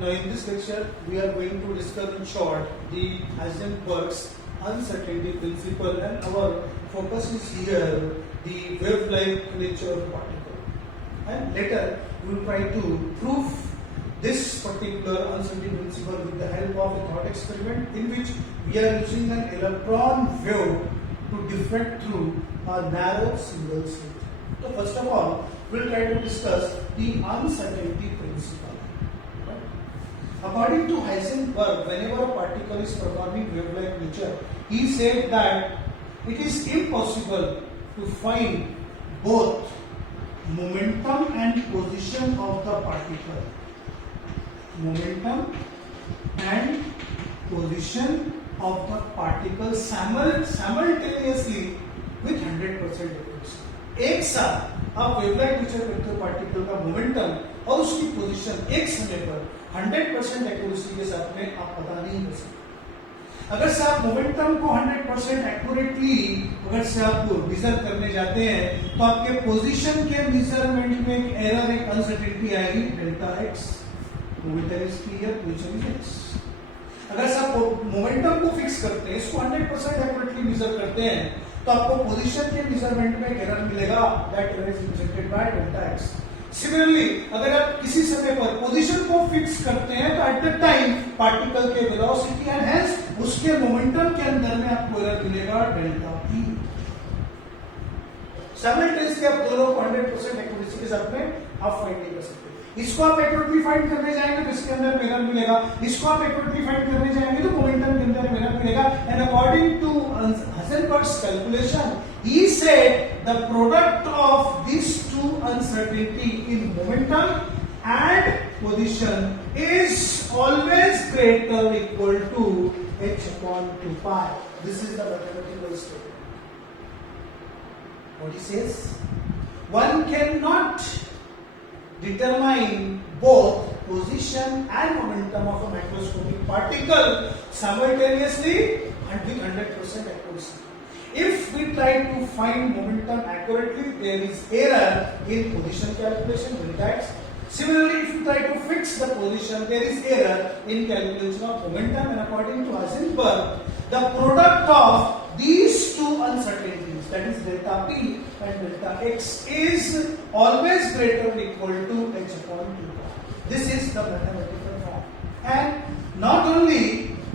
Now in this lecture, we are going to discuss in short the Heisenberg's uncertainty principle, and our focus is here the wave-like nature of particle. And later, we will try to prove this particular uncertainty principle with the help of a thought experiment in which we are using an electron wave to diffract through a narrow single slit. So first of all, we will try to discuss the uncertainty principle. According to Heisenberg, whenever a particle is performing wave-like nature, he said that it is impossible to find both momentum and position of the particle. Momentum and position of the particle simultaneously with 100% accuracy. एक साथ आप WaveLight nature करते हो पार्टिकल का मोमेंटम और उसकी पोजीशन एक समय पर 100% एक्यूरेसी के साथ में आप पता नहीं कर सकते। अगर से आप मोमेंटम को 100% एक्यूरेटली अगर से आप मेजर करने जाते हैं तो आपके पोजीशन के मेजरमेंट में एक एरर, एक अनसर्टेनिटी आएगी delta x. Momentum is clear, position is x. अगर से आप मोमेंटम को फिक्स करते हैं, इसको 100% एक्यूरेटली मेजर करते हैं, तो आपको पोजीशन के मेजरमेंट में एक एरर मिलेगा, that error is represented by delta x. Similarly अगर आप किसी समय पर पोजीशन को फिक्स करते हैं तो एट द टाइम पार्टिकल के वेलोसिटी एंड हेंस उसके मोमेंटम के अंदर में आपको एरर मिलेगा डेल्टा पी। साइमल्टेनियसली आप दोनों को 100% एक्यूरेसी के साथ में आप फाइंड नहीं कर सकते। इसको आप एक्यूरेटली फाइंड करने जाएंगे तो इसके अंदर एरर मिलेगा, इसको आप एक्यूरेटली फाइंड करने जाएंगे तो मोमेंटम के अंदर एरर मिलेगा। And according to Heisenberg's calculation, he said the product of these two uncertainty in momentum and position is always greater or equal to h upon 2 pi. This is the mathematical statement. What he says? One cannot determine both position and momentum of a microscopic particle simultaneously and with 100% accuracy. If we try to find momentum accurately, there is error in position calculation, delta x. Similarly, if you try to fix the position, there is error in calculation of momentum. And according to Heisenberg, the product of these two uncertainties, that is delta p and delta x, is always greater or equal to h upon 2 pi. This is the mathematical form. And not only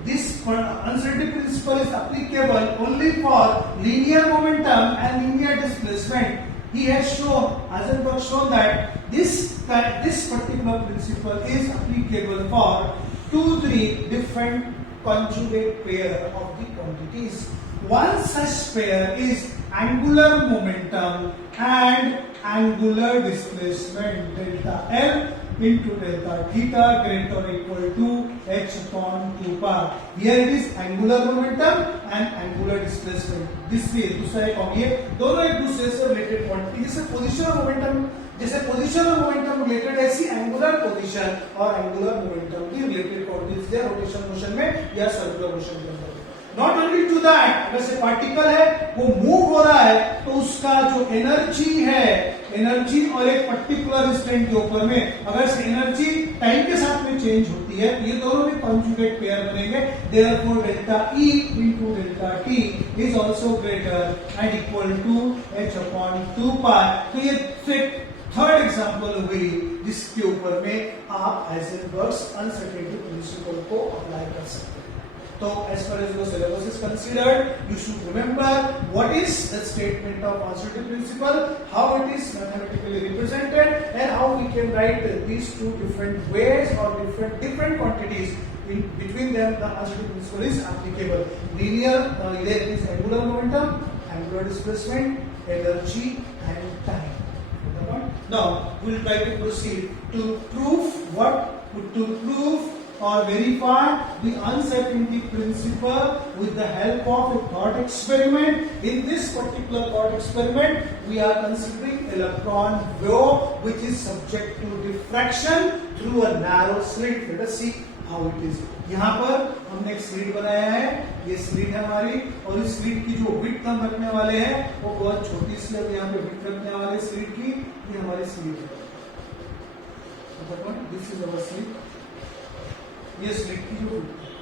this uncertainty principle is applicable only for linear momentum and linear displacement. He has shown, Heisenberg shown that this particular principle is applicable for 2-3 different conjugate pair of the quantities. One such pair is angular momentum and angular displacement delta L into delta theta greater or equal to h upon 2 pi. Here it is angular momentum and angular displacement. This is दूसरा एक और ये दोनों एक दूसरे से related quantity, जैसे पोजीशन और मोमेंटम, जैसे पोजीशन और मोमेंटम रिलेटेड, ऐसी एंगुलर पोजीशन और एंगुलर मोमेंटम की रिलेटेड क्वांटिटीज है रोटेशन मोशन में या सर्कुलर मोशन के अंदर। नॉट ओनली टू दैट, अगर से पार्टिकल है वो मूव हो रहा है तो उसका जो एनर्जी है, एनर्जी और एक पर्टिकुलर इंस्टेंट के ऊपर में अगर से एनर्जी टाइम के साथ में चेंज होती है तो ये दोनों भी कॉन्जुगेट पेयर बनेंगे। Therefore delta E into delta T is also greater and equal to h upon 2 pi. तो ये थर्ड एग्जांपल हुई जिसके ऊपर में आप हाइजेनबर्ग्स अनसर्टेनिटी प्रिंसिपल को अप्लाई कर सकते हैं। So, as far as your syllabus is considered, you should remember what is the statement of uncertainty principle, how it is mathematically represented, and how we can write these two different ways or different quantities. In between them, the uncertainty principle is applicable. Linear, there is angular momentum, angular displacement, energy, and time. Now, we will try to proceed to prove or verify the uncertainty principle with the help of a thought experiment. In this particular thought experiment, we are considering electron wave which is subject to diffraction through a narrow slit. Let us see how it is. यहाँ पर हमने एक स्लिट बनाया है, ये स्लिट है हमारी, और इस स्लिट की जो विड्थ हम रखने वाले हैं वो बहुत छोटी स्लिट, यहाँ पे विड्थ रखने वाले स्लिट की, ये हमारी स्लिट है। This is our slit. ये स्लिट की जो विड्थ है,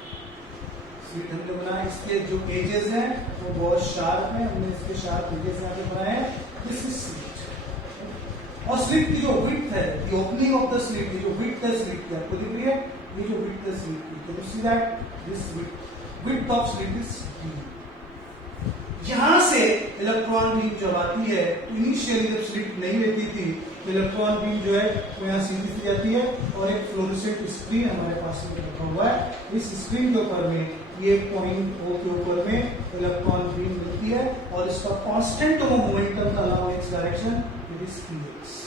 स्लिट हमने बनाया, इसके जो एजेस हैं वो बहुत शार्प है, हमने इसके शार्प एजेस यहाँ पे बनाए हैं, दिस इज स्लिट। और स्लिट की जो विड्थ है, the opening of the slit, ये जो विड्थ है स्लिट की आपको दिख रही है, ये जो विड्थ है स्लिट की, can you see that this width of slit is d। यहां से इलेक्ट्रॉन बीम जब आती है, इनिशियली जब स्लिट नहीं रहती थी तो इलेक्ट्रॉन बीम जो है वो यहाँ सीधी सी जाती है और एक फ्लोरोसेंट स्क्रीन हमारे पास में रखा हुआ है, इस स्क्रीन के ऊपर में ये पॉइंट O के ऊपर में इलेक्ट्रॉन बीम मिलती है और इसका constant momentum allow x direction it is px।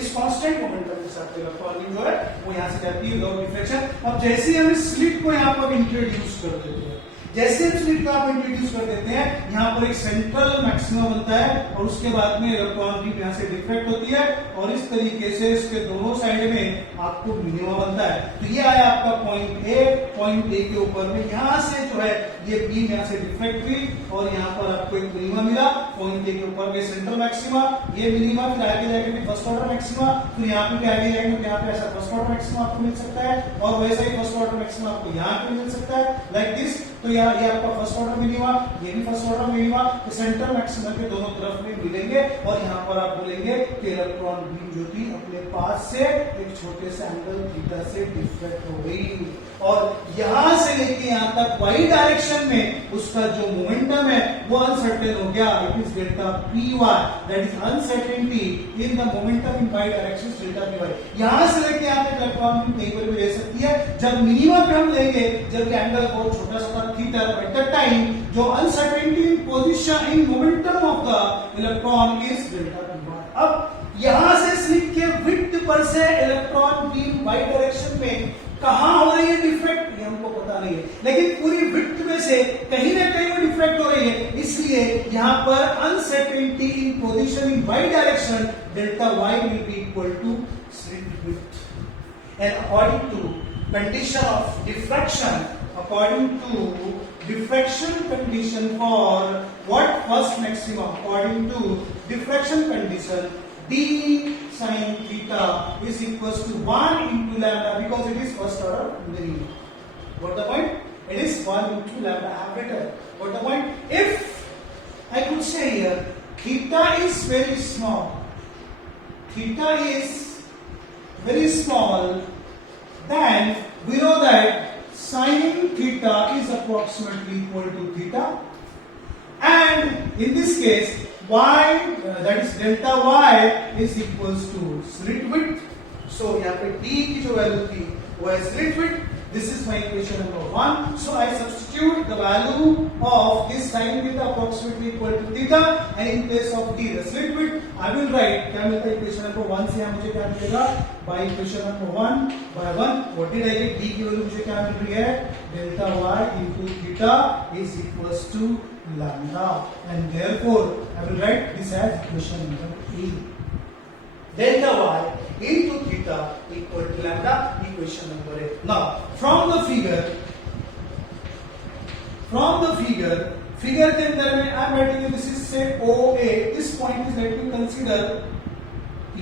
इस कांस्टेंट मोमेंटम के साथ इलेक्ट्रॉन बीम जो है वो यहाँ से जाती है विदाउट डिफ्लेक्शन। अब जैसे हम इस स्लिट को यहाँ पर इंट्रोड्यूस कर देते हैं, जैसे हम स्लिट को आप इंट्रोड्यूस कर देते हैं, यहाँ पर एक सेंट्रल मैक्सिमा बनता है और उसके बाद में इलेक्ट्रॉन बीम यहाँ से डिफ्लेक्ट होती है और इस तरीके से इसके दोनों साइड में आपको मिनिमा बनता है। तो ये आया आपका पॉइंट ए के ऊपर में, यहाँ से जो है ये बीम यहाँ से डिफ्लेक्ट हुई और यहाँ पर आपको एक मिनिमा मिला पॉइंट ए के ऊपर में, सेंट्रल मैक्सिमा, ये मिनिमा, फिर आगे जाके फर्स्ट ऑर्डर मैक्सिमा, फिर यहाँ पे आगे जाएंगे तो यहाँ पे ऐसा फर्स्ट ऑर्डर मैक्सिमा आपको मिल सकता है और वैसे ही फर्स्ट ऑर्डर मैक्सिमा आपको यहाँ पे मिल सकता है लाइक दिस। तो ये आपका फर्स्ट ऑर्डर मिनिमा, ये भी फर्स्ट ऑर्डर मिनिमा, तो सेंट्रल मैक्सिमा के दोनों तरफ में मिलेंगे और यहाँ पर आप बोलेंगे कि इलेक्ट्रॉन बीम जो थी अपने पास से एक छोटे से एंगल थीटा से डिफ्लेक्ट हो गई और यहां से लेके यहां तक वाई डायरेक्शन में उसका जो मोमेंटम है वो अनसर्टेन हो गया, it is delta P Y, that is uncertainty in the momentum in Y direction, delta P Y. यहां से लेके यहां तक इलेक्ट्रॉन बीम कहीं पर भी रह सकती है, जब मिनिमम पे हम लेंगे जब एंगल बहुत छोटा सा थीटा, एट दैट टाइम जो uncertainty in position in momentum of the electron is delta P Y. अब यहां से स्लिट के विड्थ पर से इलेक्ट्रॉन बीम वाई डायरेक्शन में कहां हो रही है डिफ्लेक्ट, ये हमको पता नहीं है, लेकिन पूरी विड्थ में से कहीं ना कहीं वो डिफ्लेक्ट हो रही है, इसलिए यहां पर uncertainty in position in Y direction delta Y will be equal to slit width. And according to condition of diffraction, according to diffraction condition for what first maximum, according to diffraction condition d sin theta is equals to 1 into lambda because it is first order minimum. What the point? It is 1 into lambda. I have written. What the point? If I could say here theta is very small, theta is very small, then we know that sin theta is approximately equal to theta, and in this case y that is delta y is equals to slit width. So यहाँ पे d की जो वैल्यू थी वो है slit width. This is my equation number 1. So I substitute the value of this sin theta approximately equal to theta, and in place of d the slit width I will write क्या मिलता है equation number 1 से यहाँ मुझे क्या मिलेगा, by equation number 1 by 1 what did I get, d की वैल्यू मुझे क्या मिल रही है, delta y into theta is equals to lambda, and therefore I will write this as equation number 3. Delta y into theta equal to lambda, equation number 8. Now from the figure के अंदर में I am writing this is say OA, this point is let me consider P.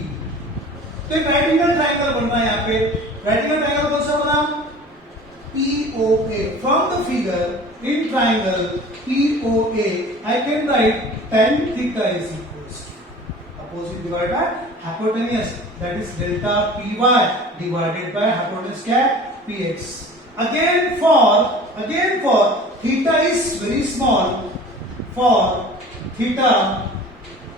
तो एक right angle triangle बन रहा है यहाँ पे, राइट एंगल ट्रायंगल कौन सा बना, POA. From the figure in triangle POA I can write tan theta is equals to opposite divided by hypotenuse, that is delta py divided by hypotenuse cap px. Again for theta is very small, for theta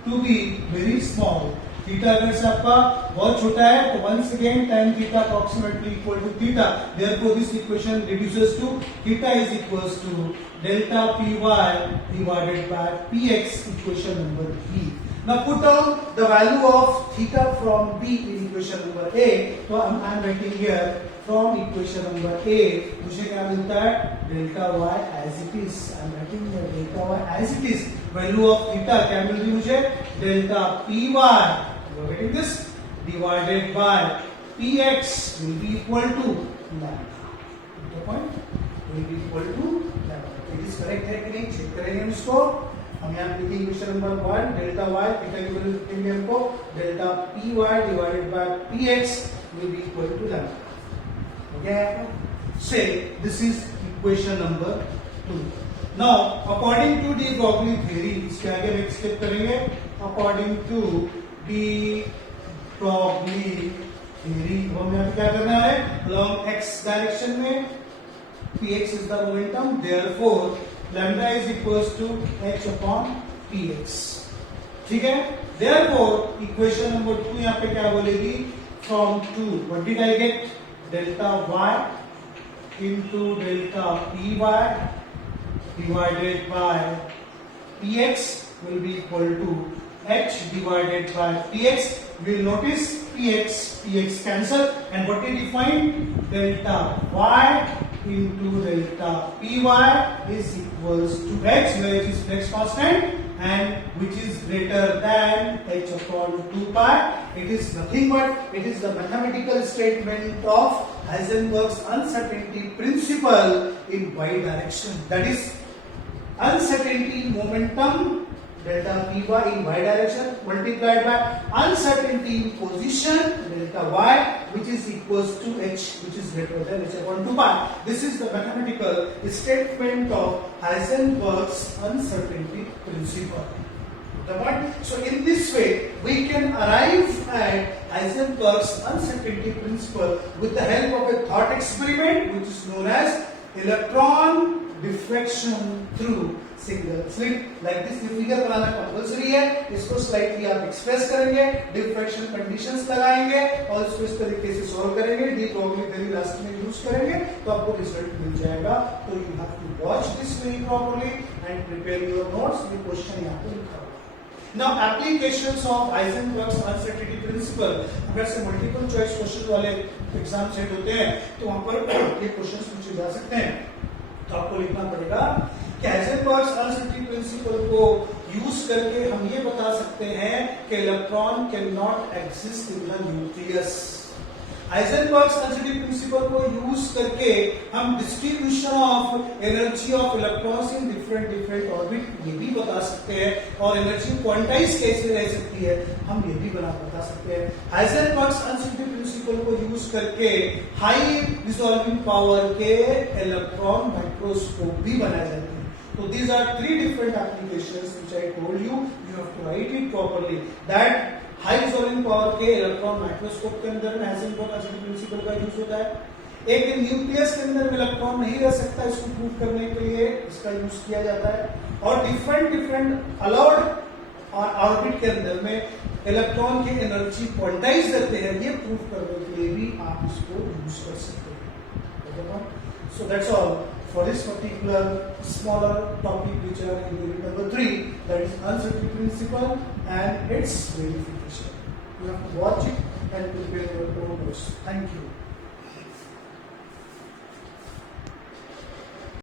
to be very small, theta अगर से आपका बहुत छोटा है तो once again tan theta approximately equal to theta, therefore this equation reduces to theta is equals to delta py divided by px, equation number B. Now put down the value of theta from B in equation number A. So I am writing here from equation number A मुझे क्या मिलता है, delta y as it is. I am writing here delta y as it is. Value of theta क्या मिल रही मुझे, delta py, you are getting this, divided by px will be equal to lambda. The point will be equal to lambda. It is correct है कि नहीं, चेक करेंगे हम इसको. हम यहाँ लिखेंगे equation number 1 delta y, theta की वैल्यू लिखेंगे हमको, delta py divided by px will be equal to lambda. हो गया है आपको. say this is equation number 2. Now according to de Broglie theory, इसके आगे हम स्टेप करेंगे. According to de Broglie theory, हमें यहाँ पे क्या करना है? Along x direction में px is the momentum, therefore lambda is equals to h upon px. ठीक है? Therefore equation number 2 यहाँ पे क्या बोलेगी? From 2, what did I get? Delta y into delta py divided by px will be equal to h divided by px. We will notice px cancel, and what did we find? Delta y into delta py is equals to h, where it is Planck's constant and which is greater than h upon 2 pi. It is nothing but it is the mathematical statement of Heisenberg's uncertainty principle in y direction. That is uncertainty momentum delta py in y direction multiplied by uncertainty in position delta y, which is equals to h, which is greater than h upon 2 pi. This is the mathematical statement of Heisenberg's uncertainty principle. So in this way we can arrive at Heisenberg's uncertainty principle with the help of a thought experiment which is known as electron diffraction through single slit. Like this. ये फिगर बनाना कंपल्सरी है. इसको स्लाइटली आप एक्सप्रेस करेंगे, diffraction conditions लगाएंगे और इसको इस तरीके से सॉल्व करेंगे. डी ब्रोगली थ्योरी लास्ट में यूज करेंगे तो आपको रिजल्ट मिल जाएगा. तो you have to watch this very properly and prepare your notes. ये क्वेश्चन यहाँ पे लिखा हुआ है. Now applications of Heisenberg's uncertainty principle. अगर से मल्टीपल चॉइस क्वेश्चन वाले एग्जाम सेट होते हैं तो वहां पर ये क्वेश्चंस पूछे जा सकते हैं. तो आपको लिखना पड़ेगा कि हाइजेनबर्ग्स अनसर्टेनिटी प्रिंसिपल को यूज करके हम ये बता सकते हैं कि electron can not exist in the nucleus. Heisenberg's uncertainty principle को यूज करके हम distribution of energy of electrons in different orbit ये भी बता सकते हैं, और एनर्जी क्वांटाइज कैसे रह सकती है हम ये भी बता सकते हैं. हाइजेनबर्ग्स अनसर्टेनिटी प्रिंसिपल को यूज करके हाई रिजॉल्विंग पावर के इलेक्ट्रॉन माइक्रोस्कोप भी बनाए जाते हैं. So these are 3 different applications which I told you. You have to write it properly. That high resolving power के इलेक्ट्रॉन माइक्रोस्कोप के अंदर में हाइजेनबर्ग अनसर्टेनिटी प्रिंसिपल का यूज होता है. एक न्यूक्लियस के अंदर में इलेक्ट्रॉन नहीं रह सकता, इसको प्रूव करने के लिए इसका यूज किया जाता है. और डिफरेंट अलाउड ऑर्बिट के अंदर में इलेक्ट्रॉन की एनर्जी क्वांटाइज रहते हैं, ये प्रूव करने के लिए भी आप इसको यूज कर सकते हैं. So that's all for this particular smaller topic which are in unit number 3, that is uncertainty principle and its verification. You have to watch it and prepare your own notes. Thank you.